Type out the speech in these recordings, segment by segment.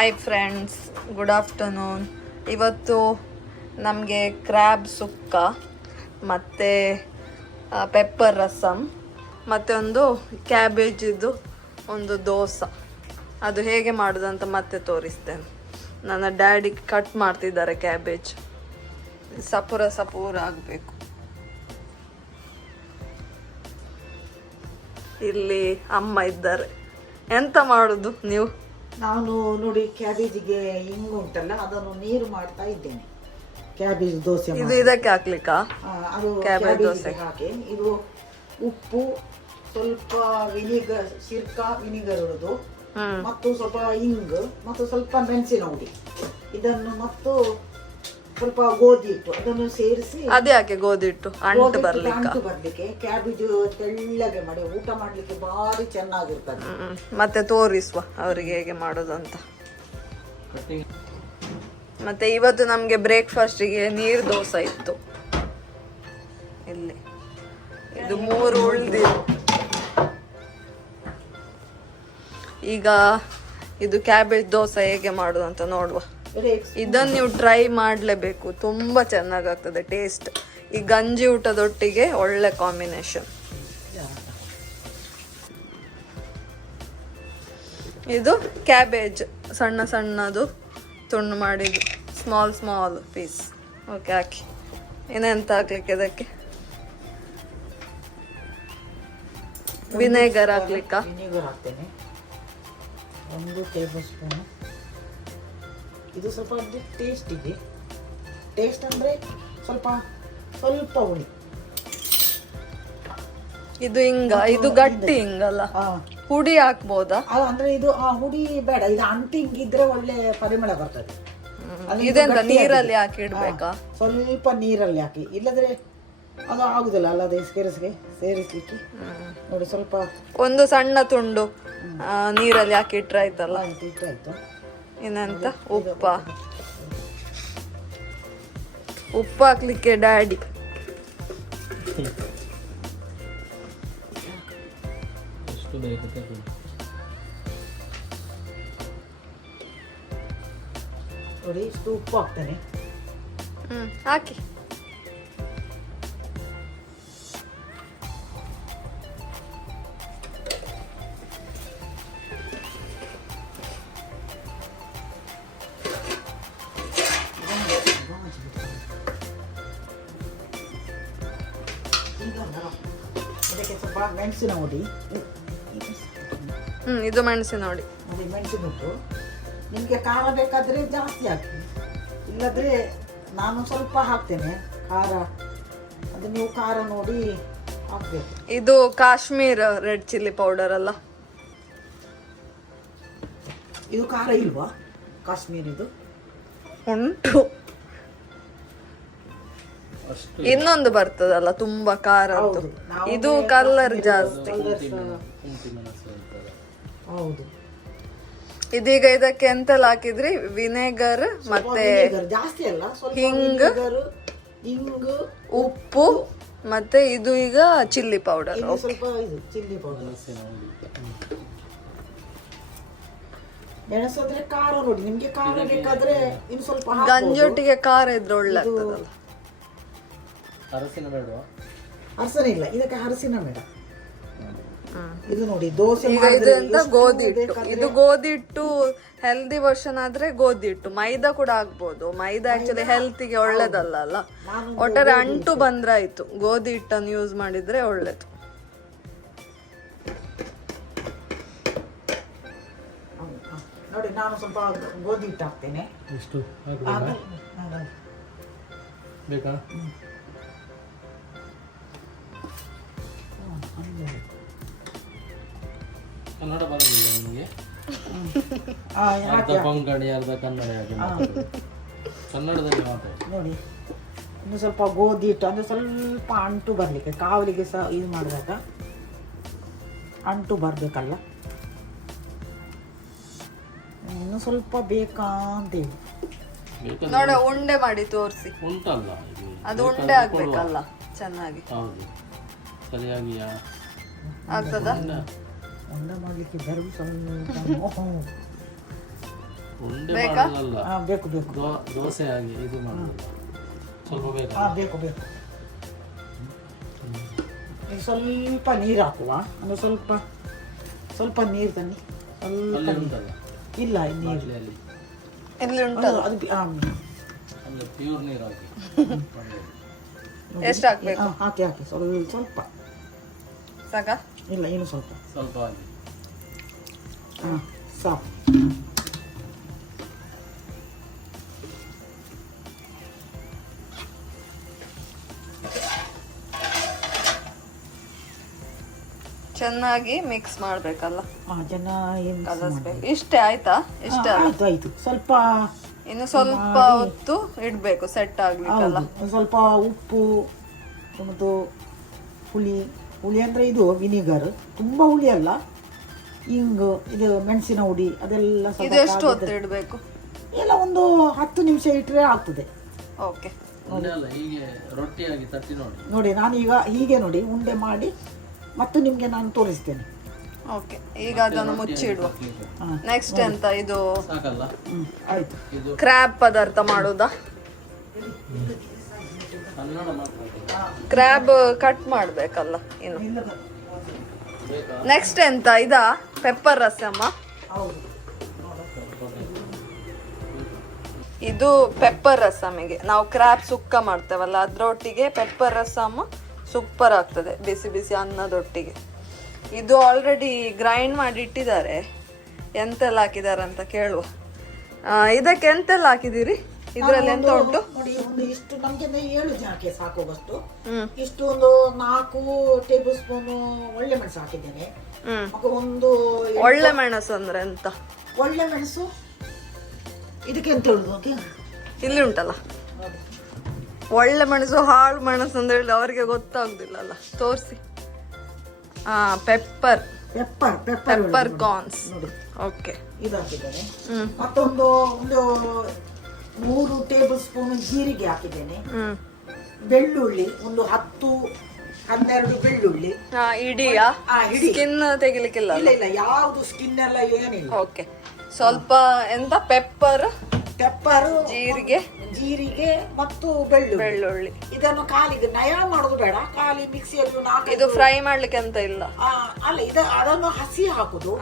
Hi friends, good afternoon. ಇವತ್ತು ನಮಗೆ crab ಸುಕ್ಕ ಮತ್ತು ಪೆಪ್ಪರ್ ರಸಮ್ ಮತ್ತು ಒಂದು ಕ್ಯಾಬೇಜಿದ್ದು ಒಂದು ದೋಸೆ. ಅದು ಹೇಗೆ ಮಾಡೋದಂತ ಮತ್ತೆ ತೋರಿಸ್ತೇನೆ. ನನ್ನ ಡ್ಯಾಡಿ ಕಟ್ ಮಾಡ್ತಿದ್ದಾರೆ ಕ್ಯಾಬೇಜ್. ಸಪೂರ ಆಗಬೇಕು. ಇಲ್ಲಿ ಅಮ್ಮ ಇದ್ದಾರೆ. ಎಂತ ಮಾಡುದು ನೀವು? ನಾನು ನೋಡಿ ಕ್ಯಾಬೇಜಿಗೆ ಹಿಂಗು ಉಂಟಲ್ಲ, ಅದನ್ನು ನೀರು ಮಾಡ್ತಾ ಇದ್ದೇನೆ. ಕ್ಯಾಬೇಜ್ ದೋಸೆ ಇದು ಇದಕ್ಕೆ ಹಾಕ್ಲಿಕ್ಕಾ? ಅದು ಕ್ಯಾಬೇಜ್ ದೋಸೆ ಹಾಕಿ ಇದು ಉಪ್ಪು, ಸ್ವಲ್ಪ ವಿನಿಗರ್, ಸಿರ್ಕಾ ವಿನಿಗರ್ ಇರುವುದು, ಮತ್ತು ಸ್ವಲ್ಪ ಹಿಂಗ್, ಮತ್ತು ಸ್ವಲ್ಪ ಮೆಣಸಿನ ಹುಡಿ, ಇದನ್ನು ಮತ್ತು ಸ್ವಲ್ಪ ಗೋಧಿ ಹಿಟ್ಟು ಅದನ್ನು ಸೇರಿಸಿ. ಅದೇ ಯಾಕೆ ಗೋಧಿ ಹಿಟ್ಟು? ಅಂಟು ಬರ್ಲಿಕ್ಕೆ. ಕ್ಯಾಬೇಜ್ ತೆಳ್ಳಗೆ ಮಾಡಿ ಊಟ ಮಾಡ್ಲಿಕ್ಕೆ ಭಾರಿ ಚೆನ್ನಾಗಿರ್ತದೆ. ಮತ್ತೆ ತೋರಿಸುವ ಅವರಿಗೆ ಹೇಗೆ ಮಾಡೋದು ಅಂತ. ಮತ್ತೆ ಇವತ್ತು ನಮ್ಗೆ ಬ್ರೇಕ್ಫಾಸ್ಟಿಗೆ ನೀರು ದೋಸೆ ಇತ್ತು. ಇಲ್ಲಿ ಇದು 3 ಉಳ್ದಿದೆ. ಈಗ ಇದು ಕ್ಯಾಬೇಜ್ ದೋಸೆ ಹೇಗೆ ಮಾಡೋದು ಅಂತ ನೋಡುವ. ಇದನ್ನು ನೀವು ಟ್ರೈ ಮಾಡಲೇಬೇಕು, ತುಂಬ ಚೆನ್ನಾಗಾಗ್ತದೆ ಟೇಸ್ಟ್. ಈ ಗಂಜಿ ಊಟದೊಟ್ಟಿಗೆ ಒಳ್ಳೆ ಕಾಂಬಿನೇಷನ್. ಇದು ಕ್ಯಾಬೇಜ್ ಸಣ್ಣ ಸಣ್ಣದು ತುಂಡು ಮಾಡಿದ್ದು, ಸ್ಮಾಲ್ ಪೀಸ್. ಓಕೆ, ಹಾಕಿ. ಇನ್ನೆಂತ ಹಾಕ್ಲಿಕ್ಕೆ ಇದಕ್ಕೆ? ವಿನೆಗರ್ ಹಾಕ್ಲಿಕ್ಕ? ವಿನೆಗರ್ ಹಾಕ್ತೇನೆ 1 ಟೇಬಲ್ ಸ್ಪೂನ್. ಇದು ಸ್ವಲ್ಪ ಟೇಸ್ಟಿಗೆ, ಟೇಸ್ಟ್ ಅಂದ್ರೆ ಸ್ವಲ್ಪ ಹುಳಿ. ಇದು ಹಿಂಗ, ಇದು ಗಟ್ಟಿ ಹಿಂಗಲ್ಲ, ಹುಡಿ ಹಾಕ್ಬೋದಾ? ಅಂದ್ರೆ ಇದು ಹುಡಿ ಬೇಡ, ಇದು ಅಂಟು ಹಿಂಗಿದ್ರೆ ಒಳ್ಳೆ ಪರಿಮಳ ಬರ್ತದೆ. ಇದೆಂತ ನೀರಲ್ಲಿ ಹಾಕಿ ಇಡ್ಬೇಕಾ? ಸ್ವಲ್ಪ ನೀರಲ್ಲಿ ಹಾಕಿ, ಇಲ್ಲದ್ರೆ ಅದು ಆಗುದಿಲ್ಲ ಅಲ್ಲದೆ ಸೇರಿಸ್ಲಿಕ್ಕೆ. ನೋಡಿ ಸ್ವಲ್ಪ ಒಂದು ಸಣ್ಣ ತುಂಡು ನೀರಲ್ಲಿ ಹಾಕಿ ಇಟ್ರೆ ಆಯ್ತಲ್ಲ. ಇಟ್ರಾಯ್ತು. ಇನ್ನೆಂತ ಉಪ್ಪು ಹಾಕ್ಲಿಕ್ಕೆ ಡ್ಯಾಡಿ. ನೋಡಿ ಇಷ್ಟು ಉಪ್ಪು ಹಾಕ್ತೇನೆ. ಹಾಕಿ. ಇದಕ್ಕೆ ಸ್ವಲ್ಪ ಮೆಣಸಿನ ಹುಡಿ. ಇದು ಮೆಣಸಿನ ಹುಡಿ. ನೋಡಿ ಮೆಣಸಿನ ಹುಟ್ಟು. ನಿಮಗೆ ಖಾರ ಬೇಕಾದ್ರೆ ಜಾಸ್ತಿ ಹಾಕಿ, ಇಲ್ಲದ್ರೆ ನಾನು ಸ್ವಲ್ಪ ಹಾಕ್ತೇನೆ ಖಾರ. ಅದು ನೀವು ಖಾರ ನೋಡಿ ಹಾಕ್ಬೇಕು. ಇದು ಕಾಶ್ಮೀರ್ ರೆಡ್ ಚಿಲ್ಲಿ ಪೌಡರ್ ಅಲ್ಲ? ಇದು ಖಾರ ಇಲ್ವಾ ಕಾಶ್ಮೀರಿದು? ಉಂಟು. ಇನ್ನೊಂದು ಬರ್ತದಲ್ಲ ತುಂಬಾ ಖಾರ, ಇದು ಕಲರ್ ಜಾಸ್ತಿ. ಹೌದು. ಇದೀಗ ಇದಕ್ಕೆ ಎಂತೆಲ್ಲ ಹಾಕಿದ್ರಿ? ವಿನೆಗರ್ ಮತ್ತೆ ಜಾಸ್ತಿ ಅಲ್ಲ, ಹಿಂಗ್, ಉಪ್ಪು, ಮತ್ತೆ ಇದು ಈಗ ಚಿಲ್ಲಿ ಪೌಡರ್. ಸ್ವಲ್ಪ ಇದು ಚಿಲ್ಲಿ ಪೌಡರ್. ಮೆಣಸು ಅಂದ್ರೆ ಖಾರ ನೋಡಿ, ನಿಮ್ಗೆ ಖಾರ ಬೇಕಾದ್ರೆ ಇನ್ನು ಸ್ವಲ್ಪ ಗಂಜೊಟ್ಟಿಗೆ ಖಾರ ಇದ್ರೆ ಒಳ್ಳೆ ಆಗ್ತದಲ್ಲ. ಅರಸಿನ ಇಲ್ಲ, ಇದಕ್ಕೆ ಅರಸಿನ ಬೇಡ. ಇದು ನೋಡಿ ದೋಸೆ ಇದು ಎಂತ ಗೋಧಿ ಹಿಟ್ಟು. ಇದು ಗೋಧಿ ಹಿಟ್ಟು ಹೆಲ್ದಿ ವರ್ಷನ್ ಆದ್ರೆ ಗೋಧಿ ಹಿಟ್ಟು. ಮೈದಾ ಕೂಡ ಆಗ್ಬೋದು. ಮೈದಾ ಆಕ್ಚುಲಿ ಹೆಲ್ತಿಗೆ ಒಳ್ಳೇದಲ್ಲ ಅಲ್ಲ. ಒಟ್ಟಾರೆ ಅಂಟು ಬಂದ್ರಾಯ್ತು. ಗೋಧಿ ಹಿಟ್ಟನ್ನು ಯೂಸ್ ಮಾಡಿದ್ರೆ ಒಳ್ಳೇದು. ನೋಡಿ ನಾನು ಸ್ವಲ್ಪ ಗೋಧಿ ಹಿಟ್ಟು ಹಾಕ್ತೇನೆ. ಬೇಕಾ? ಕನ್ನಡ ಬರೋದಿಲ್ಲ ನಿಮಗೆ? ಅರ್ಧ ಕೊಂಕಣಿ ಅರ್ಧ ಕನ್ನಡ ಕನ್ನಡದಲ್ಲಿ ಮಾತಾಡಿ. ನೋಡಿ ಇನ್ನು ಸ್ವಲ್ಪ ಗೋಧಿ ಹಿಟ್ಟು ಅಂದ್ರೆ ಸ್ವಲ್ಪ ಅಂಟು ಬರ್ಲಿಕ್ಕೆ, ಕಾವಲಿಗೆ ಸಹ ಇದು ಮಾಡಿದಾಗ ಅಂಟು ಬರ್ಬೇಕಲ್ಲ. ಇನ್ನು ಸ್ವಲ್ಪ ಬೇಕಂತೇಳಿ ನೋಡ, ಉಂಡೆ ಮಾಡಿ ತೋರಿಸಿ. ಉಂಟಲ್ಲ ಅದು ಉಂಡೆ ಆಗ್ಬೇಕಲ್ಲ ಚೆನ್ನಾಗಿ. ಹೌದು, ಸರಿಯಾಗಿ ಆಗ್ತದ? ಉಂಡೆ ಮಾಡ್ಲಿಕ್ಕೆ ಬರಲು ಸ್ವಲ್ಪ ಉಂಡೆ ಬೇಕಾ? ಮಾಡೋದಲ್ಲ, ಬೇಕು ಬೇಕು. ದೋಸೆ ಆಗಿ ಇದು ಮಾಡೋದು. ಸ್ವಲ್ಪ ಬೇಕಾ? ಬೇಕು ಬೇಕು. ಈಗ ಸ್ವಲ್ಪ ನೀರು ಹಾಕುವ. ಒಂದು ಸ್ವಲ್ಪ ಸ್ವಲ್ಪ ನೀರು ತನ್ನಿ. ಸ್ವಲ್ಪ ಅಲ್ಲಿ ನೀರು. ಉಂಟಲ್ಲ ಇಲ್ಲ ನೀರು ಬಾಟ್ಲಿಯಲ್ಲಿ, ಇಲ್ಲಿ ಉಂಟಲ್ಲ, ಅದು ಅಂದ್ರೆ ಪ್ಯೂರ್ ನೀರು ಹಾಕಿ. ಎಷ್ಟು ಹಾಕ್ಬೇಕು? ಹಾಕಿ ಹಾಕಿ ಸ್ವಲ್ಪ. ಸಾಕಾ? ಇಲ್ಲ ಇನ್ನು ಸ್ವಲ್ಪ. ಸ್ವಲ್ಪ ಹಾಕಿ. ಸಾಕು. ಚೆನ್ನಾಗಿ ಮಿಕ್ಸ್ ಮಾಡ್ಬೇಕಲ್ಲ, ಚೆನ್ನಾಗಿ ಕಲಸ್ಬೇಕು. ಇಷ್ಟೇ ಆಯ್ತಾ? ಇಷ್ಟ ಆಯ್ತು ಆಯ್ತು. ಸ್ವಲ್ಪ ಇನ್ನು ಸ್ವಲ್ಪ ಹೊತ್ತು ಇಡ್ಬೇಕು ಸೆಟ್ ಆಗ್ಲಿಕ್ಕಲ್ಲ. ಹೌದು. ಸ್ವಲ್ಪ ಉಪ್ಪು ಮತ್ತು ಹುಳಿ. ಹುಳಿ ಅಂದರೆ ಇದು ವಿನಿಗರ್, ತುಂಬ ಹುಳಿ ಅಲ್ಲ. ಇಂಗು, ಇದು ಮೆಣಸಿನ ಹುಡಿ ಅದೆಲ್ಲ ಇದು ಸ್ವಲ್ಪ ಎಷ್ಟು ಹೊತ್ತು ಇಡ್ಬೇಕು? ಎಲ್ಲ ಒಂದು 10 ನಿಮಿಷ ಇಟ್ಟರೆ ಆಗ್ತದೆ. ಓಕೆ. ಉಂಡೆ ಅಲ್ಲ, ಹೀಗೆ ರೊಟ್ಟಿಯಾಗಿ ತಟ್ಟಿ ನೋಡಿ. ನೋಡಿ ನಾನೀಗ ಹೀಗೆ ನೋಡಿ ಉಂಡೆ ಮಾಡಿ ಮತ್ತು ನಿಮಗೆ ನಾನು ತೋರಿಸ್ತೇನೆ. ಓಕೆ, ಈಗ ಅದನ್ನು ಮುಚ್ಚಿಡುವ. ನೆಕ್ಸ್ಟ್ ಎಂತ ಇದು? ಸಾಕಲ್ಲ? ಆಯ್ತು. ಇದು ಕ್ರ್ಯಾಬ್ ಪದಾರ್ಥ ಮಾಡುದಾ? ಕನ್ನಡ ಮಾತ್ರ ಕ್ರ್ಯಾಬ್ ಕಟ್ ಮಾಡ್ಬೇಕಲ್ಲ ಇನ್ನು. ಬೇಕಾ? ನೆಕ್ಸ್ಟ್ ಎಂತ ಇದಾ? ಪೆಪ್ಪರ್ ರಸಮ್ಮ. ಹೌದು. ಇದು ಪೆಪ್ಪರ್ ರಸಮಿಗೆ ನಾವು ಕ್ರ್ಯಾಬ್ ಸುಕ್ಕ ಮಾಡ್ತೇವಲ್ಲ ಅದ್ರೊಟ್ಟಿಗೆ ಪೆಪ್ಪರ್ ರಸಮ್ ಸೂಪರ್ ಆಗ್ತದೆ ಬಿಸಿ ಬಿಸಿ ಅನ್ನದೊಟ್ಟಿಗೆ. ಇದು ಆಲ್ರೆಡಿ ಗ್ರೈಂಡ್ ಮಾಡಿ ಇಟ್ಟಿದ್ದಾರೆ. ಎಂತೆಲ್ಲ ಹಾಕಿದ್ದಾರೆ ಅಂತ ಕೇಳುವ. ಇದಕ್ಕೆ ಎಂತೆಲ್ಲ ಹಾಕಿದ್ದೀರಿ? ಇದರಲ್ಲಿ ಎಂತ ಉಂಟು ನೋಡಿ, ಒಂದು ಇಷ್ಟು ನಮ್ಗೆ 7 ಜನಕ್ಕೆ ಸಾಕುವಷ್ಟು ಹ್ಮ್ ಇಷ್ಟು ಒಂದು 4 ಟೇಬಲ್ ಸ್ಪೂನ್ ಒಳ್ಳೆ ಮೆಣಸು ಹಾಕಿದ್ದೇನೆ. ಹ್ಮ್ ಮತ್ತೆ ಒಂದು ಒಳ್ಳೆ ಮೆಣಸು ಅಂದ್ರೆ ಎಂತ? ಒಳ್ಳೆ ಮೆಣಸು ಇದಕ್ಕೆ ಎಂತ ಹೇಳುದು? ಓಕೆ, ಇಲ್ಲಿ ಉಂಟಲ್ಲ ಒಳ್ಳೆ ಮೆಣಸು ಹಾಳು ಮೆಣಸು ಅಂತ ಹೇಳಿ ಅವರಿಗೆ ಗೊತ್ತಾಗುದಿಲ್ಲಲ್ಲ. ತೋರಿಸಿ. Pepper pepper pepper corns. ನೋಡಿ ಓಕೆ. ಇದು ಹಾಕಿದ್ದೇನೆ. ಹ್ಮ್ ಮತ್ತೊಂದು ಒಂದು 3 ಟೇಬಲ್ ಸ್ಪೂನ್ ಜೀರಿಗೆ ಹಾಕಿದ್ದೇನೆ. ಹ್ಮ್ ಬೆಳ್ಳುಳ್ಳಿ ಒಂದು 10-12 ಬೆಳ್ಳುಳ್ಳಿ. ಇಡಿಯಾ? ಇಡಿ. ಸ್ಕಿನ್ ತೆಗಿಲಿಕ್ಕಿಲ್ಲ? ಇಲ್ಲ ಇಲ್ಲ, ಯಾವುದು ಸ್ಕಿನ್ ಎಲ್ಲ ಏನಿಲ್ಲ. ಓಕೆ. ಸ್ವಲ್ಪ ಎಂತ ಪೆಪ್ಪರ್, ಜೀರಿಗೆ ಮತ್ತು ಬೆಳ್ಳುಳ್ಳಿ. ಇದನ್ನು ಖಾಲಿಗೆ ನಯ ಮಾಡೋದು ಬೇಡ, ಖಾಲಿ ಮಿಕ್ಸಿಯಲ್ಲಿ 4. ಇದು ಫ್ರೈ ಮಾಡ್ಲಿಕ್ಕೆ ಅಂತ ಇಲ್ಲ? ಅಲ್ಲ, ಅದನ್ನು ಹಸಿ ಹಾಕುದು.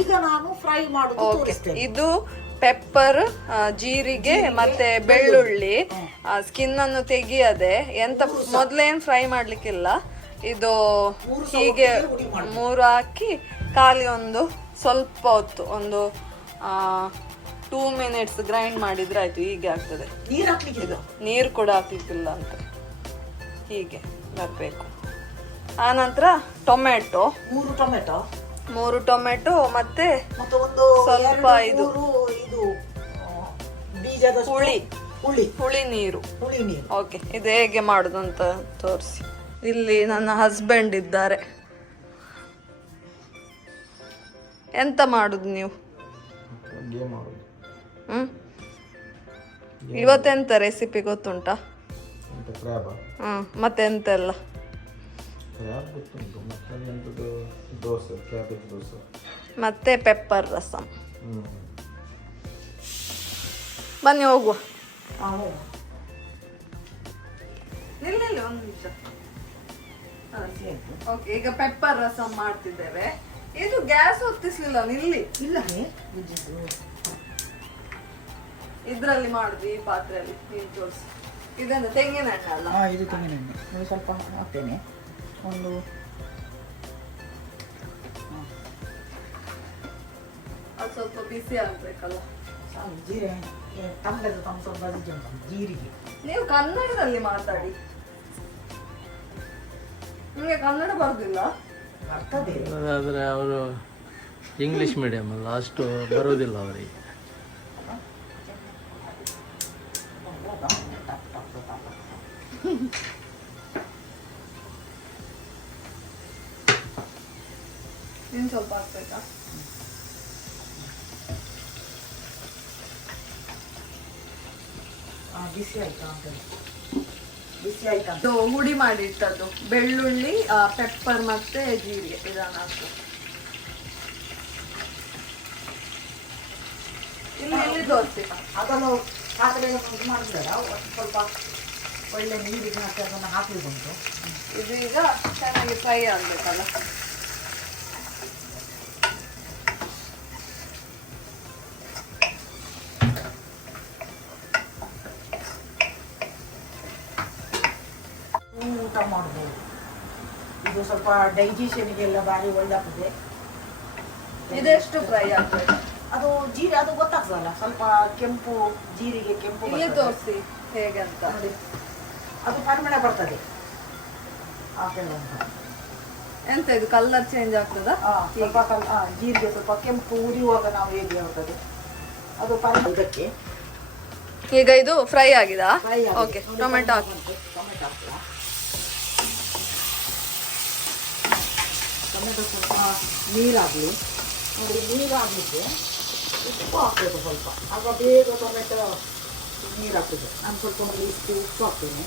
ಈಗ ನಾನು ಫ್ರೈ ಮಾಡುದು ತೋರಿಸ್ತೇನೆ. ಇದು ಪೆಪ್ಪರ್, ಜೀರಿಗೆ ಮತ್ತೆ ಬೆಳ್ಳುಳ್ಳಿ. ಸ್ಕಿನ್ ಅನ್ನು ತೆಗಿಯದೆ ಎಂತ ಮೊದ್ಲೇನ್ ಫ್ರೈ ಮಾಡ್ಲಿಕ್ಕಿಲ್ಲ. ಇದು ಹೀಗೆ 3 ಹಾಕಿ ಖಾಲಿ ಒಂದು ಸ್ವಲ್ಪ ಹೊತ್ತು, ಒಂದು 2 ಮಿನಿಟ್ಸ್ ಗ್ರೈಂಡ್ ಮಾಡಿದ್ರೆ ಆಯ್ತು. ಹೀಗೆ ಆಗ್ತದೆ. ನೀರು ಹಾಕ್ಲಿಕ್ಕಿಲ್ಲ, ನೀರು ಕೂಡ ಹಾಕ್ಲಿಕ್ಕಿಲ್ಲ ಅಂತ. ಹೀಗೆ ಬರಬೇಕು. ಆನಂತರ ಟೊಮೆಟೊ, 3 ಟೊಮೆಟೊ ಮತ್ತೆ ಒಂದು ಸ್ವಲ್ಪ ಇದು ಬೀಜದ ಹುಳಿ ನೀರು. ನೀರು. ಓಕೆ, ಇದು ಹೇಗೆ ಮಾಡುದು ಅಂತ ತೋರಿಸಿ. ಇಲ್ಲಿ ನನ್ನ ಹಸ್ಬೆಂಡ್ ಇದ್ದಾರೆ. ಎಂತ ಮಾಡುದು ನೀವು? ಇವತ್ತೆಂತ ರೆಸಿಪಿ ಗೊತ್ತುಂಟಾ? ಮತ್ತೆ ಎಂತೆಲ್ಲ? ಮತ್ತೆ ಪೆಪ್ಪರ್ ರಸಮ್. ಬನ್ನಿ ಹೋಗುವ. ಒಂದು ನಿಮಿಷ. ಓಕೆ, ಈಗ ಪೆಪ್ಪರ್ ರಸಮ್ ಮಾಡ್ತಿದ್ದೇವೆ. ಇದು ಗ್ಯಾಸ್ ಹೊತ್ತಿಸ್ಲಿಲ್ಲ, ನಿಲ್ಲಿ. ಇಲ್ಲ, ಇದ್ರಲ್ಲಿ ಮಾಡುದು, ಈ ಪಾತ್ರೆಯಲ್ಲಿ. ನೀನು ತೋರಿಸಿ. ಇದೆಂತ ತೆಂಗಿನ ಎಣ್ಣೆ ಅಲ್ಲ? ಇದು ತೆಂಗಿನ ಎಣ್ಣೆ. ಸ್ವಲ್ಪ ಹಾಕ್ತೇನೆ. ಒಂದು ಅದು ಸ್ವಲ್ಪ ಬಿಸಿ ಆಗ್ಬೇಕಲ್ಲ. ಜೀರಿಗೆ. ನೀವು ಕನ್ನಡದಲ್ಲಿ ಮಾತಾಡಿ, ನಿಮಗೆ ಕನ್ನಡ ಬರುದಿಲ್ಲ? ಆದರೆ ಅವರು ಇಂಗ್ಲಿಷ್ ಮೀಡಿಯಂ ಅಲ್ಲ, ಅಷ್ಟು ಬರುವುದಿಲ್ಲ ಅವರಿಗೆ. ಇನ್ನು ಸ್ವಲ್ಪ ಹಾಕ್ಬೇಕಾ? ಬಿಸಿ ಆಯ್ತಾ? ಬಿಸಿ ಆಯ್ತಾ? ಇದು ಹುಡಿ ಮಾಡಿ ಇಟ್ಟದ್ದು ಬೆಳ್ಳುಳ್ಳಿ, ಪೆಪ್ಪರ್ ಮತ್ತೆ ಜೀರಿಗೆ. ಇದನ್ನ ಹಾಕು. ಇಲ್ಲಿ ತೋರಿಸಿ. ಅದನ್ನು ಹಾಕಿದ್ರೆ ಇದು ಮಾಡಿದ್ರೆ ಸ್ವಲ್ಪ ಒಳ್ಳೆ ನೀರಿಗೆ ಹಾಕಿ ಅದನ್ನು ಹಾಕಲಿಕ್ಕುಂಟು. ಇದು ಈಗ ಚೆನ್ನಾಗಿ ಫ್ರೈ ಆಗಬೇಕಲ್ಲ. ಊಟ ಮಾಡ್ಬೋದು. ಇದು ಸ್ವಲ್ಪ ಡೈಜೆಷನ್ಗೆಲ್ಲ ಭಾರಿ ಒಳ್ಳೆ ಆಗ್ತದೆ. ಇದೆಷ್ಟು ಫ್ರೈ ಆಗ್ಬೇಕು? ಅದು ಅದು ಗೊತ್ತಾಗ್ತದಲ್ಲ, ಸ್ವಲ್ಪ ಕೆಂಪು ಜೀರಿಗೆ ಕೆಂಪು ಇಲ್ಲಿ ಬರ್ತದೆ. ತೋರಿಸಿ ಹೇಗೆ ಅಂತ. ನೋಡಿ, ಅದು ಪರಿಮಳ ಬರ್ತದೆ. ಎಂತ ಇದು ಕಲರ್ ಚೇಂಜ್ ಆಗ್ತದಾ? ಸ್ವಲ್ಪ ಜೀರಿಗೆ ಸ್ವಲ್ಪ ಕೆಂಪು ಉರಿಯುವಾಗ ನಾವು ಹೇಗೆ ಆಗ್ತದೆ ಅದು ಪರಿಮಳ. ಇದಕ್ಕೆ ಈಗ ಇದು ಫ್ರೈ ಆಗಿದಾ? ಫ್ರೈ ಓಕೆ, ಟೊಮೆಟೊ ಹಾಕಿ. ಟೊಮೆಟೊ ಹಾಕುವ. ಟೊಮೆಟೊ ಸ್ವಲ್ಪ ನೀರಾಗಲಿ. ನೋಡಿ, ನೀರಾಗಲಿಕ್ಕೆ ಉಪ್ಪು ಹಾಕಬೇಕು ಸ್ವಲ್ಪ. ಆಗ ಬೇಗ ಟೊಮೆಟೊ ನೀರು ಹಾಕ್ತದೆ. ನಾನು ಸ್ವಲ್ಪ ಒಂದು ಇಷ್ಟು ಉಪ್ಪು ಹಾಕ್ತೇನೆ.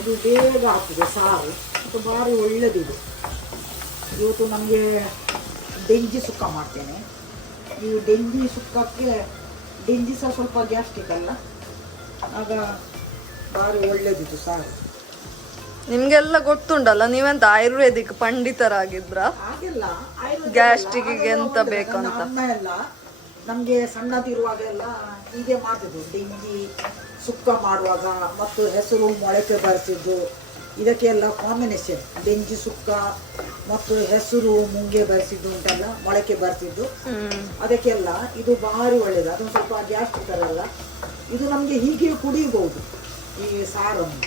ಇದು ಬೇಗ ಆಗ್ತದೆ ಸಾರು. ಮತ್ತು ಭಾರಿ ಒಳ್ಳೆದಿದೆ. ಇವತ್ತು ನಮಗೆ ಡೆಂಜಿ ಸುಕ್ಕ ಮಾಡ್ತೇನೆ. ಈ ಡೆಂಜಿ ಸುಕ್ಕಕ್ಕೆ ಡೆಂಜಿ ಸಹ ಸ್ವಲ್ಪ ಗ್ಯಾಸ್ಟ್ರಿಕ್ ಅಲ್ಲ, ಆಗ ಭಾರಿ ಒಳ್ಳೆದಿತ್ತು ಸಾರು. ನಿಮ್ಗೆಲ್ಲ ಗೊತ್ತುಂಟಲ್ಲ, ನೀವೆಂತ ಆಯುರ್ವೇದಿಕ್ ಪಂಡಿತರಾಗಿದ್ರ? ಹಾಗೆಲ್ಲ ಗ್ಯಾಸ್ಟ್ರಿಕ್ಗೆ ಎಂತ ಬೇಕಂತ. ಅಮ್ಮ ಎಲ್ಲ ನಮಗೆ ಸಣ್ಣದಿರುವಾಗೆಲ್ಲ ಹೀಗೆ ಮಾಡ್ತಿದ್ದು. ಡೆಂಗಿ ಸುಕ್ಕ ಮಾಡುವಾಗ ಮತ್ತು ಹೆಸರು ಮೊಳಕೆ ಬರೆಸಿದ್ದು, ಇದಕ್ಕೆಲ್ಲ ಕಾಂಬಿನೇಷನ್. ಡೆಂಜಿ ಸುಕ್ಕ ಮತ್ತು ಹೆಸರು ಮುಂಗೆ ಬರೆಸಿದ್ದು ಉಂಟಲ್ಲ, ಮೊಳಕೆ ಬರೆಸಿದ್ದು, ಅದಕ್ಕೆಲ್ಲ ಇದು ಭಾರಿ ಒಳ್ಳೆಯದು. ಅದೊಂದು ಸ್ವಲ್ಪ ಗ್ಯಾಸ್ಟ್ರಿಕ್ ಅಲ್ಲ, ಇದು ನಮಗೆ ಹೀಗೆ ಕುಡಿಬಹುದು ಈ ಸಾರನ್ನು.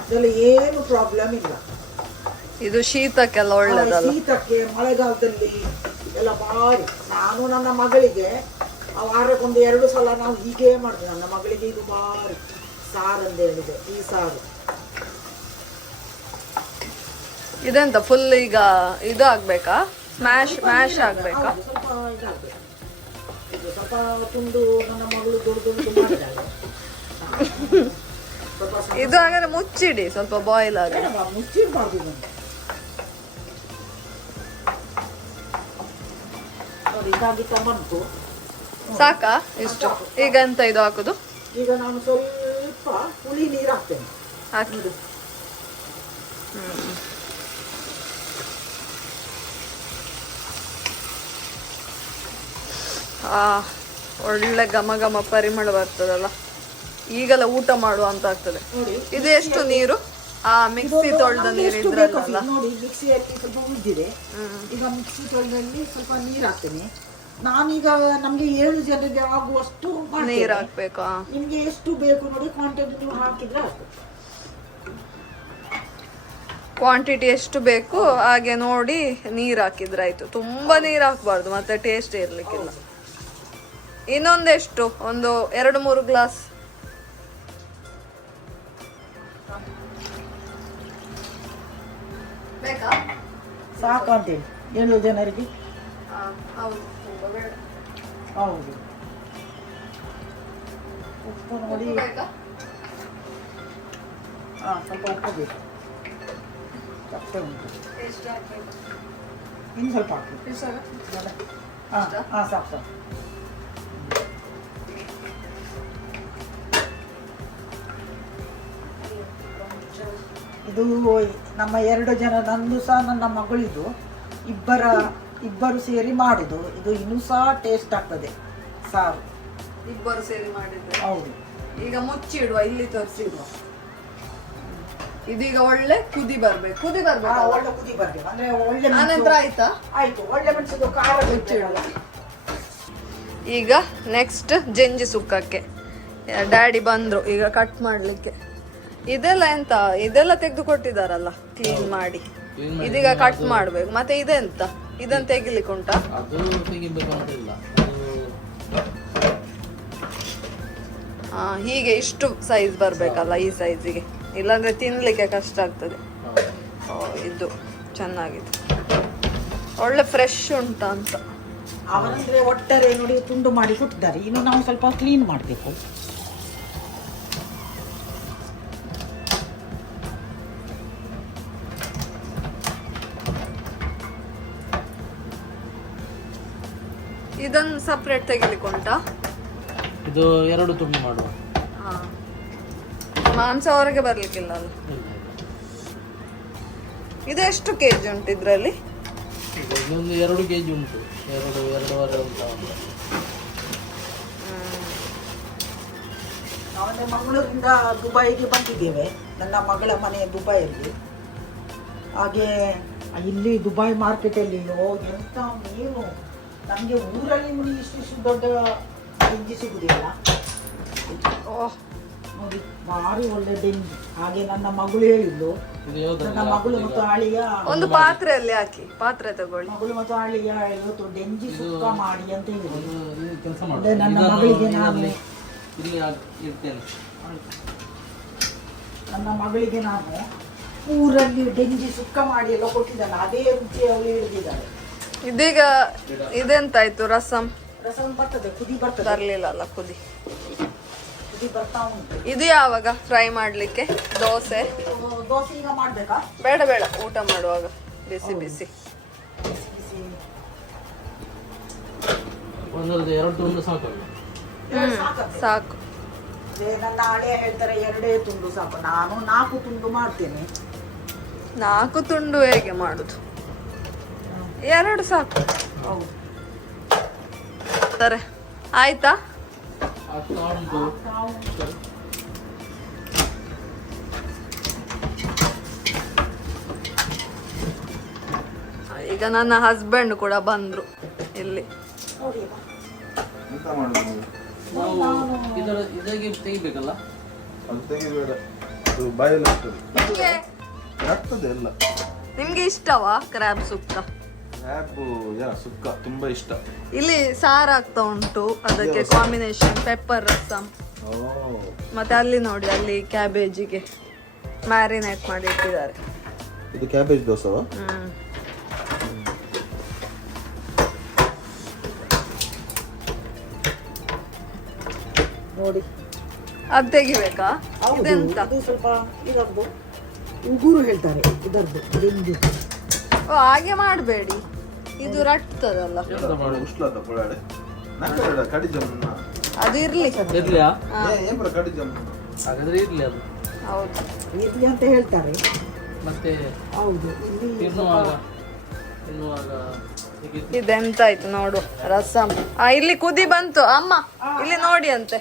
ಇದರಲ್ಲಿ ಏನು ಪ್ರಾಬ್ಲಮ್ ಇಲ್ಲ. ಇದು ಶೀತಕ್ಕೆಲ್ಲ ಒಳ್ಳೇದಲ್ಲ. ಶೀತಕ್ಕೆ ಮಳೆಗಾಲದಲ್ಲಿ ಎಲ್ಲ ಭಾರಿ. ನಾನು ನನ್ನ ಮಗಳಿಗೆ ವಾರಕ್ಕೊಂದು 2 ಸಲ ನಾವು ಹೀಗೆ ಮಾಡ್ತೇವೆ. ನನ್ನ ಮಗಳಿಗೆ ಇದು ಭಾರಿ ಸಾರಂತ ಹೇಳಿದೆ, ಈ ಸಾರು. ಇದೆಂತ ಫುಲ್ ಈಗ ಇದು ಆಗ್ಬೇಕಾ? ಮ್ಯಾಶ್ ಆಗ್ಬೇಕಾ? ಸ್ವಲ್ಪ ಇದಾಗಬೇಕು. ಇದು ಸ್ವಲ್ಪ ತುಂಡು ನನ್ನ ಮಗಳು ದೊಡ್ಡ ಮಾಡಿದ್ದಾಳೆ. ಇದು ಹಾಗಾದ್ರೆ ಮುಚ್ಚಿಡಿ, ಸ್ವಲ್ಪ ಬಾಯ್ಲ್ ಆಗ. ಮುಚ್ಚಿಡ್ಬಾರ್ದು. ನೋಡಿ, ಇದಾಗಿ ಬಂತು. ಸಾಕಾ ಇಷ್ಟು? ಈಗ ಎಂತ ಇದು ಹಾಕುದು? ಈಗ ನಾನು ಸ್ವಲ್ಪ ಹುಳಿ ನೀರು ಹಾಕ್ತೇನೆ. ಹಾಕಿ. ಒಳ್ಳೆ ಘಮ ಘಮ ಪರಿಮಳ ಬರ್ತದಲ್ಲ. ಈಗೆಲ್ಲ ಊಟ ಮಾಡುವ ಅಂತ ಆಗ್ತದೆ. ಇದು ಎಷ್ಟು ನೀರು? ಮಿಕ್ಸಿ ತೊಳೆದ ನೀರು ಇದ್ರಲ್ಲ. ನೋಡಿ, ಮಿಕ್ಸಿಯಲ್ಲಿ ಸ್ವಲ್ಪ ಉಜ್ಜಿದೆ. ಈಗ ಮಿಕ್ಸಿ ತೊಳೆದಲ್ಲಿ ಸ್ವಲ್ಪ ನೀರು ಹಾಕ್ತೇನೆ. ನಾನೀಗ ನಮ್ಗೆ 7 ಜನರಿಗೆ ಆಗುವಷ್ಟು ನೀರು ಹಾಕ್ಬೇಕಾ? ನಿಮ್ಗೆ ಎಷ್ಟು ಬೇಕು ನೋಡಿ ಕ್ವಾಂಟಿಟಿ ನೀವು ಹಾಕಿದ್ರೆ ಆಯ್ತು. ಕ್ವಾಂಟಿಟಿ ಎಷ್ಟು ಬೇಕು ಹಾಗೆ ನೋಡಿ ನೀರು ಹಾಕಿದ್ರೆ ಆಯ್ತು. ತುಂಬಾ ನೀರು ಹಾಕ್ಬಾರ್ದು, ಮತ್ತೆ ಟೇಸ್ಟ್ ಇರ್ಲಿಕ್ಕಿಲ್ಲ. ಇನ್ನೊಂದೆಷ್ಟು? ಒಂದು 2-3 ಗ್ಲಾಸ್ ಬೇಕಾ? ಸಾಕಂತೇಳಿ 7 ಜನರಿಗೆ. ಹೌದು. ಹೌದು. ಉಪ್ಪು ನೋಡಿ, ಸ್ವಲ್ಪ ಉಪ್ಪು ಬೇಕು. ಚಪ್ಪೆ ಉಂಟು, ಇನ್ನು ಸ್ವಲ್ಪ ಹಾಕಿ. ಸಾಕು. ಇದು ನಮ್ಮ 2 ಜನ, ನಂದು ಸಹ ನನ್ನ ಮಗಳಿದು, ಇಬ್ಬರು ಸೇರಿ ಮಾಡಿದ್ದು. ಇದು ಇನ್ನೂ ಸಹ ಟೇಸ್ಟ್ ಆಗ್ತದೆ ಸಾರು. ಇಬ್ಬರು ಸೇರಿ ಮಾಡಿದ್ರೆ. ಹೌದು. ಈಗ ಮುಚ್ಚಿಡುವ, ಇಲ್ಲಿ ತೋರಿಸಿಡುವ. ಇದೀಗ ಒಳ್ಳೆ ಕುದಿ ಬರ್ಬೇಕು. ಒಳ್ಳೆ ಕುದಿ ಬರ್ಬೇಕು. ಅಂದ್ರೆ ಒಳ್ಳೆ ಆನಂತರ ಆಯ್ತಾ? ಆಯ್ತು. ಒಳ್ಳೆ ಮೆಣಸಿದು ಖಾರ ಮುಚ್ಚಿಡುವ. ಈಗ ನೆಕ್ಸ್ಟ್ ಜಂಜಿ ಸುಕ್ಕಕ್ಕೆ ಡ್ಯಾಡಿ ಬಂದ್ರು ಈಗ ಕಟ್ ಮಾಡ್ಲಿಕ್ಕೆ. ಇದೆಲ್ಲ ಎಂತ? ಇದೆಲ್ಲ ತೆಗೆದು ಕೊಟ್ಟಿದಾರಲ್ಲ ಕ್ಲೀನ್ ಮಾಡಿ. ಇದೀಗ ಕಟ್ ಮಾಡ್ಬೇಕು. ಮತ್ತೆ ಇದೆಂತ? ಇದನ್ನ ತೆಗಿಲಿಕ್ಕೆ ಉಂಟಾ? ಹೀಗೆ ಇಷ್ಟು ಸೈಜ್ ಬರ್ಬೇಕಲ್ಲ, ಈ ಸೈಜಿಗೆ, ಇಲ್ಲಾಂದ್ರೆ ತಿನ್ಲಿಕ್ಕೆ ಕಷ್ಟ ಆಗ್ತದೆ. ಇದು ಚೆನ್ನಾಗಿದೆ, ಒಳ್ಳೆ ಫ್ರೆಶ್ ಉಂಟಾ ಅಂತ. ಅವರಂದ್ರೆ ಒಟ್ಟಾರೆ ನೋಡಿ ತುಂಡು ಮಾಡಿ ಕೊಟ್ಟಿದ್ದಾರೆ. ಇನ್ನು ನಾವು ಸ್ವಲ್ಪ ಕ್ಲೀನ್ ಮಾಡಬೇಕು. ಇದನ್ನು ಸಪ್ರೇಟ್ ತೆಗಿಲಿಕ್ಕೆ ಉಂಟಾ? ಇದು 2 ತುಂಡು ಮಾಡುವ. ಹಾ, ಮಾಂಸ ಹೊರಗೆ ಬರ್ಲಿಕ್ಕಿಲ್ಲ ಅಲ್ಲ. ಇದು ಎಷ್ಟು ಕೆಜಿ ಉಂಟು ಇದ್ರಲ್ಲಿ? ಇದೊಂದು 2 kg ಉಂಟು, 2.5 ಉಂಟು. ನಾವೊಂದು ಮಂಗಳೂರಿಂದ ದುಬೈಗೆ ಬಂದಿದ್ದೇವೆ. ನನ್ನ ಮಗಳ ಮನೆ ದುಬೈಯಲ್ಲಿ. ಹಾಗೆ ಇಲ್ಲಿ ದುಬೈ ಮಾರ್ಕೆಟಲ್ಲಿ ಎಂತ ಮೀನು, ನಮಗೆ ಊರಲ್ಲಿ ಮೀನು ಇಷ್ಟು ದೊಡ್ಡ ಡೆಂಜಿ ಸಿಗುದಿಲ್ಲ. ಓಹ್, ನೋಡಿ ಭಾರಿ ಒಳ್ಳೆ ಡೆಂಜಿ. ಹಾಗೆ ನನ್ನ ಮಗಳು ಹೇಳಿದ್ಲು, ಇದು ಯಾವ್ದು? ನನ್ನ ಮಗಳು ಮತ್ತು ಆಳಿಯ ಒಂದು ಪಾತ್ರೆಯಲ್ಲಿ ಹಾಕಿ, ಪಾತ್ರೆ ತಗೊಳ್ಳಿ. ಮಗಳು ಮತ್ತು ಆಳಿಯ ಇವತ್ತು ಡೆಂಜಿ ಸುಕ್ಕ ಮಾಡಿ ಅಂತ ಹೇಳಿದ್ರು. ಕೆಲಸ ಅದೇ ನನ್ನ ಮಗಳಿಗೆ ನಾನು ಇಲ್ಲಿ ಇರ್ತೇನೆ. ನನ್ನ ಮಗಳಿಗೆ ನಾನು ಊರಲ್ಲಿ ಡೆಂಜಿ ಸುಕ್ಕ ಮಾಡಿ ಎಲ್ಲ ಕೊಟ್ಟಿದ್ದಾನೆ. ಅದೇ ರುಚಿ ಅವಳು ಹಿಡಿದಿದ್ದಾಳೆ. ಇದೀಗ ಇದೆಂತಾಯ್ತು? ರಸಂ ರಸಂ ಬರ್ತದೆ, ಕುದಿ ಬರ್ತದೆ. ಬರ್ಲಿಲ್ಲ ಅಲ್ಲ ಕುದಿ. ಕುದಿ ಬರ್ತಾ ಉಂಟು. ಇದು ಯಾವಾಗ ಫ್ರೈ ಮಾಡ್ಲಿಕ್ಕೆ? ದೋಸೆ? ದೋಸೆ ಈಗ ಮಾಡ್ಬೇಕಾ? ಬೇಡ ಬೇಡ, ಊಟ ಮಾಡುವಾಗ ಬಿಸಿ ಬಿಸಿ. ಬಿಸಿ ಒಂದರದ್ದು 2 ತುಂಡು ಸಾಕಲ್ಲ? ಸಾಕತ್ತೆ. ಸಾಕು. ಅದೇ ನನ್ನ ಹಳೆ ಹೇಳ್ತಾರೆ 2 ತುಂಡು ಸಾಕು. ನಾನು 4 ತುಂಡು ಮಾಡ್ತೇನೆ. 4 ತುಂಡು ಹೇಗೆ ಮಾಡುದು? 2 ಸಾಕು. ಹೌದು. ತಾರೆ ಆಯ್ತಾ? ಆಗ್ತಾ ಉಂಟು. ಈಗ ನನ್ನ ಹಸ್ಬೆಂಡ್ ಕೂಡ ಬಂದ್ರು ಇಲ್ಲಿ. ನೋಡಿ ಎಂತ ಮಾಡುದು? ನಾವು ಇದಾಗಿ ತೆಗಿಬೇಕಲ್ಲ? ಅದು ತೆಗಿಬೇಡ, ಅದು ಬಾಯಲ್ಲಿ ಆಗ್ತದೆ, ನಿಮ್ಗೆ ಆಗ್ತದೆ ಎಲ್ಲ. ನಿಮ್ಗೆ ಇಷ್ಟವಾ ಕ್ರ್ಯಾಬ್ ಸುಕ್ಕ? ಕ್ರ್ಯಾಬು ಸುಕ್ಕ ತುಂಬಾ ಇಷ್ಟ. ಇಲ್ಲಿ ಸಾರಾಗ್ತಾ ಉಂಟು, ಅದಕ್ಕೆ ಕಾಂಬಿನೇಷನ್ ಪೆಪ್ಪರ್ ರಸಂ. ಮತ್ತೆ ಅಲ್ಲಿ ನೋಡಿ, ಅಲ್ಲಿ ಕ್ಯಾಬೇಜಿಗೆ ಮ್ಯಾರಿನೇಟ್ ಮಾಡಿ ಇಟ್ಟಿದ್ದಾರೆ. ಇದು ಕ್ಯಾಬೇಜ್ ದೋಸೆವಾ? ನೋಡಿ ಅದ್ ತೆಗಿಬೇಕಾ? ಹೌದು. ಇದೆಂತ? ಇದು ಸ್ವಲ್ಪ ಇದರದ್ದು ಉಗುರು ಹೇಳ್ತಾರೆ, ಇದರದ್ದು ಡೆಂಜಿ. ಓ, ಹಾಗೆ ಮಾಡಬೇಡಿ, ಇದು ರಟ್ತದಲ್ಲ. ಉಷ್ಲದ ಪೊಳಾಡೆ ನಕ್ಕಡ ಕಡಿ ಜಮ್ಮನ್ನ ಅದು ಇರ್ಲಿ. ಇರ್ಲಿಯಾ? ಏನ್ರ ಕಡಿ ಜಮ್ಮನ್ನ ಹಾಗಾದ್ರೆ ಇರ್ಲಿ ಅದು. ಹೌದು, ಇರ್ಲಿ ಅಂತ ಹೇಳ್ತಾರೆ. ಮತ್ತೆ ಹೌದು. ಇಲ್ಲಿ ತಿನ್ನುವಾಗ ಇದೆಂತಾಯ್ತು ನೋಡು ರಸಂ. ಇಲ್ಲಿ ಕುದಿ ಬಂತು ಅಮ್ಮ, ಇಲ್ಲಿ ನೋಡಿ ಅಂತೆ.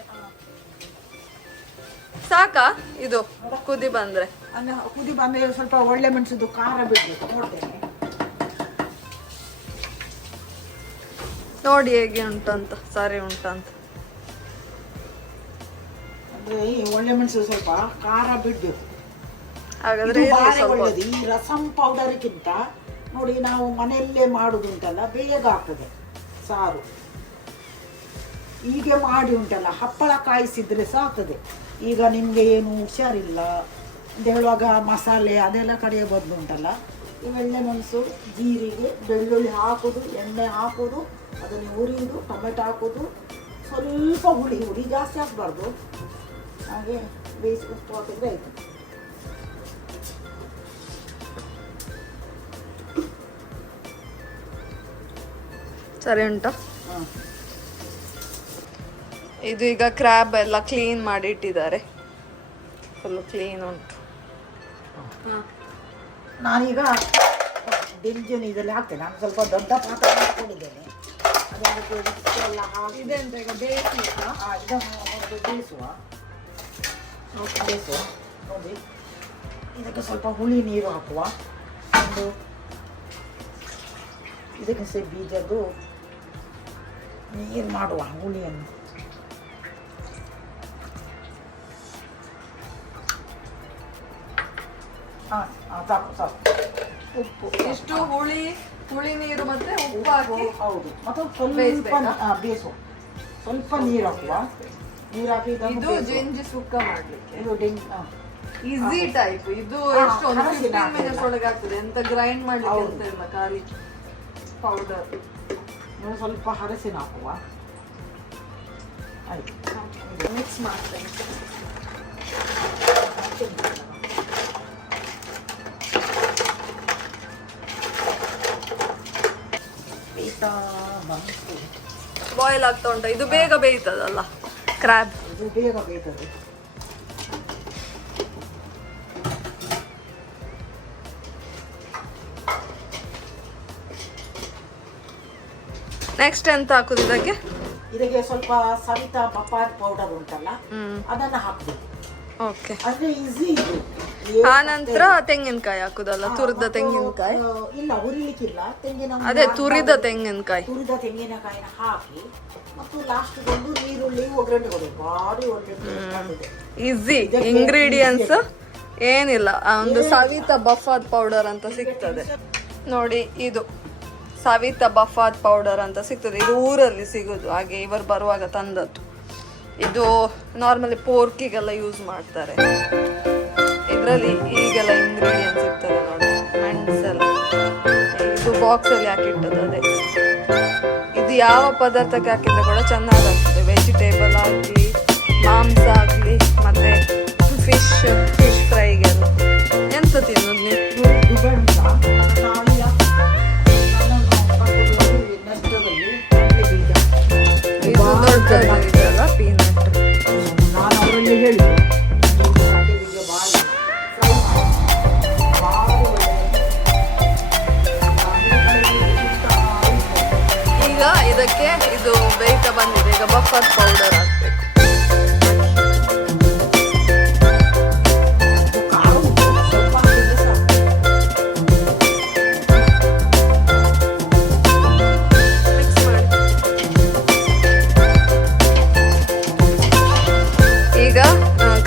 ಸಾಕಾ ಇದು ಕುದಿ ಬಂದ್ರೆ? ಕುದಿ ಬಂದ್ರೆ ಸ್ವಲ್ಪ ಒಳ್ಳೆ ಮೆಣಸದು ಖಾರ ಬಿಡ್ಬೇಕು. ನೋಡ್ತೇನೆ ನೋಡಿ ಹೇಗೆ ಉಂಟಂತ, ಸರಿ ಉಂಟಂತ. ಅಂದ್ರೆ ಈ ಒಳ್ಳೆ ಮೆಣಸು ಸ್ವಲ್ಪ ಖಾರ ಬಿಡ್ಬೇಕು. ಹಾಗಾದ್ರೆ ಇದು ಇರ್ಲಿ ಬಾರಿ ಸ್ವಲ್ಪ. ಒಳ್ಳೇದು. ಈ ರಸಂ ಪೌಡರ್ಗಿಂತ ನೋಡಿ ನಾವು ಮನೆಯಲ್ಲೇ ಮಾಡುದು ಉಂಟಲ್ಲ, ಬೇಗ ಆಗ್ತದೆ ಸಾರು. ಹೀಗೆ ಮಾಡಿ ಉಂಟಲ್ಲ, ಹಪ್ಪಳ ಕಾಯಿಸಿದ್ರೆ ಸಾಕ್ತದೆ. ಈಗ ನಿಮ್ಗೆ ಏನು ಹುಷಾರಿಲ್ಲ ಅಂತ ಹೇಳುವಾಗ ಮಸಾಲೆ ಅದೆಲ್ಲ ಕಡಿಯೋ ಬದಲು ಉಂಟಲ್ಲ, ಈ ಎಣ್ಣೆ ಮೆಣಸು, ಜೀರಿಗೆ, ಬೆಳ್ಳುಳ್ಳಿ ಹಾಕೋದು, ಎಣ್ಣೆ ಹಾಕೋದು, ಅದನ್ನು ಹುರಿಯುವುದು, ಟೊಮೆಟೊ ಹಾಕೋದು, ಸ್ವಲ್ಪ ಹುಳಿ ಜಾಸ್ತಿ ಹಾಕಬಾರ್ದು. ಹಾಗೆ ಬೇಯಿಸಿ ಉಪ್ಪು ಹಾಕಿದ್ರೆ ಆಯ್ತು. ಸರಿ ಉಂಟಾ? ಹಾಂ. ಇದು ಈಗ ಕ್ರ್ಯಾಬ್ ಎಲ್ಲ ಕ್ಲೀನ್ ಮಾಡಿ ಇಟ್ಟಿದ್ದಾರೆ, ಫುಲ್ ಕ್ಲೀನ್ ಉಂಟು. ನಾನೀಗ ಡೆಂಜಿಯನ್ನು ಇದರಲ್ಲಿ ಹಾಕ್ತೇನೆ. ನಾನು ಸ್ವಲ್ಪ ದೊಡ್ಡ ಪಾತ್ರೆ ಹಾಕೊಂಡಿದ್ದೇನೆ. ಅದಕ್ಕೆ ಎಲ್ಲ ಹಾಕಿ ಇದೆಂತ ಈಗ ಬೇಯಿಸ್ಲಿಕ್ಕಾ? ಇದನ್ನು ಒಂದು ಬೇಯಿಸುವ. ನೋಡಿ, ಇದಕ್ಕೆ ಸ್ವಲ್ಪ ಹುಳಿ ನೀರು ಹಾಕುವ. ಒಂದು ಇದಕ್ಕೆ ಸಹ ಬೀಜದ್ದು ನೀರು ಮಾಡುವ, ಹುಳಿಯನ್ನು. ಸಾಕು ಸಾಕು. ಉಪ್ಪು ಇಷ್ಟು ಹುಳಿ ನೀರು ಮತ್ತೆ ಉಪ್ಪು ಹಾಕಿ. ಹೌದು. ಮತ್ತು ಸ್ವಲ್ಪ ಬೇಯಿಸ್ಬೇಕಾ? ಬೇಯಿಸುವ. ಸ್ವಲ್ಪ ನೀರು ಹಾಕುವ. ನೀರು ಹಾಕಿ ಇದು ಜಿಂಜಿ ಸುಕ್ಕ ಮಾಡ್ಲಿಕ್ಕೆ ಇದು ಈಸಿ ಟೈಪ್. ಇದು ಎಷ್ಟು ಒಂದು 15 ಮಿನಿಟ್ಸ್ ಒಳಗೆ ಆಗ್ತದೆ. ಎಂತ ಗ್ರೈಂಡ್ ಮಾಡ್ಲಿಕ್ಕೆ ಅಂತ ಇಲ್ಲ, ಖಾಲಿ ಪೌಡರ್. ನೀವು ಸ್ವಲ್ಪ ಹರಸಿನ ಹಾಕುವ. ಆಯ್ತು, ಮಿಕ್ಸ್ ಮಾಡ್ತೇನೆ. ಬೇಯ್ತಾ ಬಂತು. ಬಾಯ್ಲ್ ಆಗ್ತಾ ಉಂಟು. ಇದು ಬೇಗ ಬೇಯ್ತದಲ್ಲ ಕ್ರ್ಯಾಬ್. ಇದು ಬೇಗ ಬೇಯ್ತದೆ. ನೆಕ್ಸ್ಟ್ ಎಂತ ಹಾಕುದು ಇದಕ್ಕೆ? ಇದಕ್ಕೆ ಸ್ವಲ್ಪ ಸವಿತಾ ಬಫಾಟ್ ಪೌಡರ್ ಉಂಟಲ್ಲ, ಅದನ್ನ ಹಾಕ್ಬೇಕು. ಓಕೆ. ಅಂದ್ರೆ ಈಸಿ ಇದು. ಆ ನಂತರ ತೆಂಗಿನಕಾಯಿ ಹಾಕುದಲ್ಲ, ತುರಿದ ತೆಂಗಿನಕಾಯಿ? ಇಲ್ಲ, ಉರಿಲಿಕ್ಕಿಲ್ಲ. ಅದೇ ತುರಿದ ತೆಂಗಿನಕಾಯಿ. ತುರಿದ ತೆಂಗಿನಕಾಯಿನ ಹಾಕಿ ಮತ್ತು ಲಾಸ್ಟ್ ಒಂದು ನೀರುಳ್ಳಿ ಒಗ್ಗರಣೆ ಕೊಡಬೇಕು. ಭಾರಿ ಒಳ್ಳೆ ಈಸಿ ಇಂಗ್ರೀಡಿಯೆಂಟ್ಸ್ ಏನಿಲ್ಲ. ಒಂದು ಸವಿತಾ ಬಫಾತ್ ಪೌಡರ್ ಅಂತ ಸಿಗ್ತದೆ ನೋಡಿ, ಇದು ಸವಿತಾ ಬಫಾತ್ ಪೌಡರ್ ಅಂತ ಸಿಗ್ತದೆ. ಇದು ಊರಲ್ಲಿ ಸಿಗೋದು, ಹಾಗೆ ಇವರು ಬರುವಾಗ ತಂದದ್ದು. ಇದು ನಾರ್ಮಲಿ ಪೋರ್ಕಿಗೆಲ್ಲ ಯೂಸ್ ಮಾಡ್ತಾರೆ. ಇದರಲ್ಲಿ ಈಗೆಲ್ಲ ಇಂಗ್ರೀಡಿಯೆಂಟ್ಸ್ ಇರ್ತದೆ ನೋಡಿ, ಮೆಣಸೆಲ್ಲ. ಇದು ಬಾಕ್ಸಲ್ಲಿ ಹಾಕಿಟ್ಟದ್ದು. ಅದೇ ಇದು ಯಾವ ಪದಾರ್ಥಕ್ಕೆ ಹಾಕಿದ್ರೆ ಕೂಡ ಚೆನ್ನಾಗಾಗ್ತದೆ. ವೆಜಿಟೇಬಲ್ ಆಗಲಿ, ಮಾಂಸ ಆಗಲಿ, ಮತ್ತೆ ಫಿಶ್ ಫ್ರೈಗೆಲ್ಲ. ಎಂತ ತಿನ್ನೋದು ನೀವು? ಇದು ದೊಡ್ಡದು ಇದೆಲ್ಲ ಪೀನಟ್. ನಾನು ಅವರಲ್ಲಿ ಹೇಳಿದೆ ಈಗ ಇದಕ್ಕೆ ಇದು ಬೇಯ್ತಾ ಬಂದಿದೆ. ಈಗ ಬಫಾತ್ ಪೌಡರ್ ಹಾಕ್ಬೇಕು.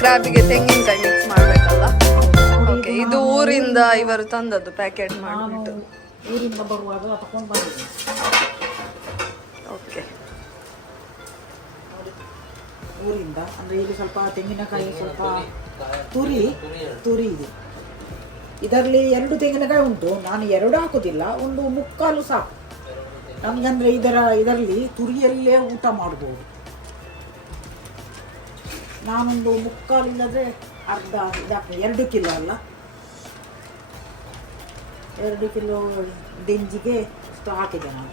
ಕ್ರಾಬಿಗೆ ತೆಂಗಿನಕಾಯಿ ಮಿಕ್ಸ್ ಮಾಡ್ಬೇಕಲ್ಲ. ಓಕೆ, ಇದು ಊರಿಂದ ಇವರು ತಂದದ್ದು ಪ್ಯಾಕೆಟ್ ಮಾಡಿಬಿಟ್ಟು. ಊರಿಂದ ಬರುವಾಗ ತಗೊಂಡು ಬಂದಿದ್ದೆ. ಓಕೆ, ಊರಿಂದ ಅಂದ್ರೆ ಈಗ ಸ್ವಲ್ಪ ತೆಂಗಿನಕಾಯಿ ಸ್ವಲ್ಪ ತುರಿ ಇದೆ. ಇದರಲ್ಲಿ 2 ತೆಂಗಿನಕಾಯಿ ಉಂಟು. ನಾನು 2 ಹಾಕುದಿಲ್ಲ, 1 ಮುಕ್ಕಾಲು ಸಾಕು ನಮ್ಗಂದ್ರೆ. ಇದರಲ್ಲಿ ತುರಿಯಲ್ಲೇ ಊಟ ಮಾಡ್ಬೋದು. ನಾನೊಂದು ಮುಕ್ಕಾಲು ಇಲ್ಲದ್ರೆ ಅರ್ಧ ಇದಾಗ್ತದೆ. 2 ಕಿಲೋ ಅಲ್ಲ, 2 ಕಿಲೋ ಡೆಂಜಿಗೆ ಇಷ್ಟು ಹಾಕಿದೆ ನಾನು.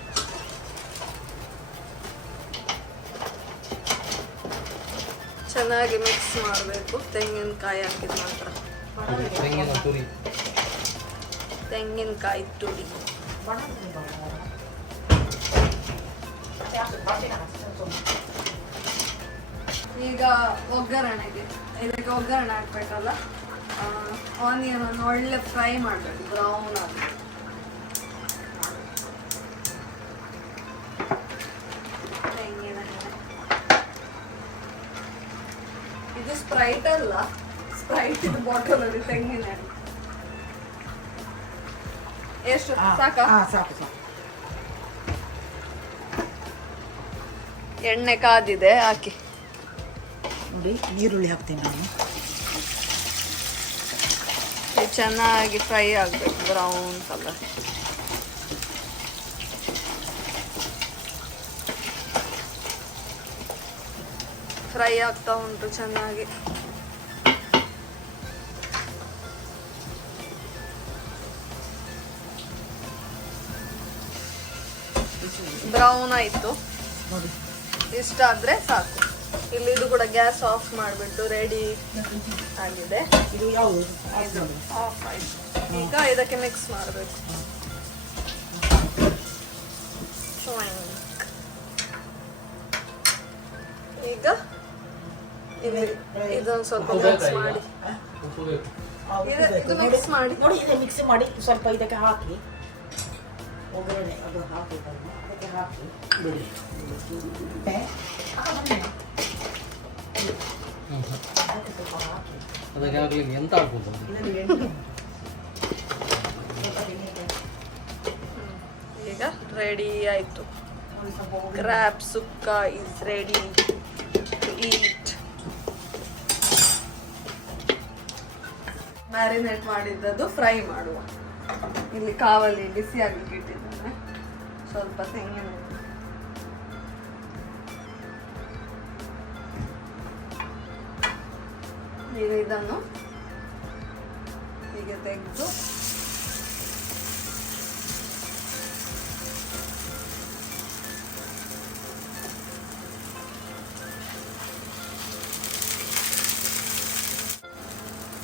ಚೆನ್ನಾಗಿ ಮಿಕ್ಸ್ ಮಾಡಬೇಕು. ತೆಂಗಿನಕಾಯಿ ಹಾಕಿದ ನಂತರ ತೆಂಗಿನಕಾಯಿ ತುರಿ. ಈಗ ಒಗ್ಗರಣೆಗೆ ಇದಕ್ಕೆ ಒಗ್ಗರಣೆ ಹಾಕ್ಬೇಕಲ್ಲ. ಆನಿಯನ್ ಅನ್ನು ಒಳ್ಳೆ ಫ್ರೈ ಮಾಡಬೇಕು, ಬ್ರೌನ್ ಆಗಿ. ತೆಂಗಿನ ಇದು ಸ್ಪ್ರೈಟ್ ಅಲ್ಲ, ಸ್ಪ್ರೈಟ್ ಬಾಟಲ್ ಅಲ್ಲಿ ತೆಂಗಿನ ಎಣ್ಣೆ. ಎಷ್ಟು ಸಾಕಾ? ಸಾಕು ಸಾಕು. ಎಣ್ಣೆ ಕಾದಿದೆ, ಹಾಕಿ. ನೋಡಿ, ನೀರುಳ್ಳಿ ಹಾಕ್ತೀನಿ ನಾನು. ಇದು ಚೆನ್ನಾಗಿ ಫ್ರೈ ಆಗಬೇಕು, ಬ್ರೌನ್ ಕಲರ್. ಫ್ರೈ ಆಗ್ತಾ ಉಂಟು ಚೆನ್ನಾಗಿ. ಬ್ರೌನ್ ಆಯ್ತು ನೋಡಿ, ಇಷ್ಟಾದ್ರೆ ಸಾಕು. ಇಲ್ಲಿ ಇದು ಕೂಡ ಗ್ಯಾಸ್ ಆಫ್ ಮಾಡಿಬಿಟ್ಟು ರೆಡಿ ಆಗಿದೆ. ಇದು ಯಾವುದು? ಇದು ಆಫ್ ಆಯ್ತು. ಈಗ ಇದಕ್ಕೆ ಮಿಕ್ಸ್ ಮಾಡಬೇಕು. ಈಗ ಇದೊಂದು ಸ್ವಲ್ಪ ಮಿಕ್ಸ್ ಮಾಡಿ, ಇದು ಮಿಕ್ಸ್ ಮಾಡಿ. ನೋಡಿ, ಇದು ಮಿಕ್ಸ್ ಮಾಡಿ ಸ್ವಲ್ಪ ಇದಕ್ಕೆ ಹಾಕಿ ಒಗ್ಗರಣೆ ಅದು ಹಾಕಬೇಕಲ್ಲ, ಅದಕ್ಕೆ ಹಾಕಿ ಬಿಡಿ. ಅದಕ್ಕೆ ಆಗ್ಲಿಕ್ಕೆ ಎಂತ ಆಗ್ಬೋದು? ಈಗ ರೆಡಿ ಆಯ್ತು. Crab sukka is ready to eat. Marinate ಮಾಡಿದ್ದದು ಫ್ರೈ ಮಾಡುವ. ಇಲ್ಲಿ ಕಾವಲಿ ಬಿಸಿ ಆಗ್ಲಿಕ್ಕೆ ಇಟ್ಟಿದ್ದೇನೆ. ಸ್ವಲ್ಪ ತೆಂಗಿನ ಈಗ ಇದನ್ನು ಹೀಗೆ ತೆಗೆದು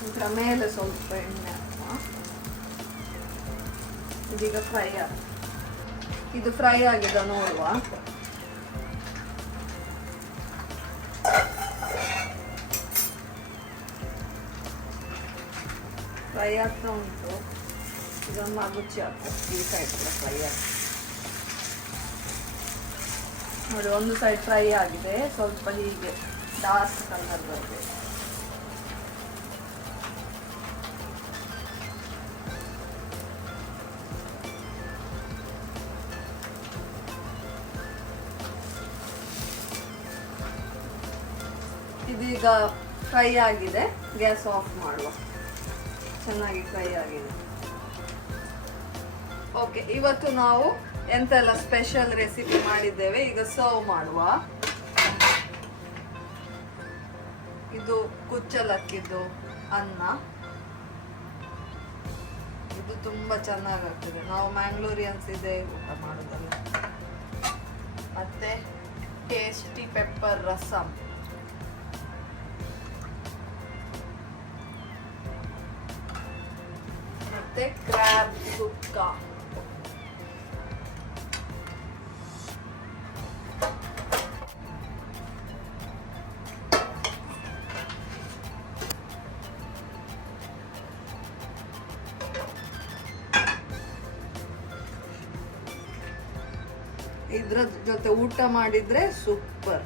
ಇದರ ಮೇಲೆ ಸ್ವಲ್ಪ ಎಣ್ಣೆ ಹಾಕುವ. ಇದೀಗ ಫ್ರೈ ಇದು ಫ್ರೈ ಆಗಿದೆ ನೋಡುವ. ಫ್ರೈ ಆಗ್ತಾ ಉಂಟು. ಇದೊಂದು ಮಗುಚಿ ಹಾಕು. ಈ ಸೈಡ್ ಕೂಡ ಫ್ರೈ ಆಗಿದೆ ನೋಡಿ. ಒಂದು ಸೈಡ್ ಫ್ರೈ ಆಗಿದೆ, ಸ್ವಲ್ಪ ಹೀಗೆ ಡಾರ್ಕ್ ಕಲರ್ ಬರಬೇಕು. ಇದೀಗ ಫ್ರೈ ಆಗಿದೆ, ಗ್ಯಾಸ್ ಆಫ್ ಮಾಡುವ. ಚೆನ್ನಾಗಿ ಫ್ರೈ ಆಗಿದೆ. ಓಕೆ, ಇವತ್ತು ನಾವು ಎಂತೆಲ್ಲ ಸ್ಪೆಷಲ್ ರೆಸಿಪಿ ಮಾಡಿದ್ದೇವೆ, ಈಗ ಸರ್ವ್ ಮಾಡುವ. ಇದು ಕುಚ್ಚಲಕ್ಕಿದ್ದು ಅನ್ನ. ಇದು ತುಂಬಾ ಚೆನ್ನಾಗಾಗ್ತದೆ, ನಾವು ಮ್ಯಾಂಗ್ಳೂರಿಯನ್ಸ್ ಇದೆ ಊಟ ಮಾಡೋದಲ್ಲ. ಮತ್ತೆ ಟೇಸ್ಟಿ ಪೆಪ್ಪರ್ ರಸಂ. ಮತ್ತೆ ಕ್ರ್ಯಾಬ್ ಸುಕ್ಕ. ಇದ್ರ ಜೊತೆ ಊಟ ಮಾಡಿದ್ರೆ ಸೂಪರ್.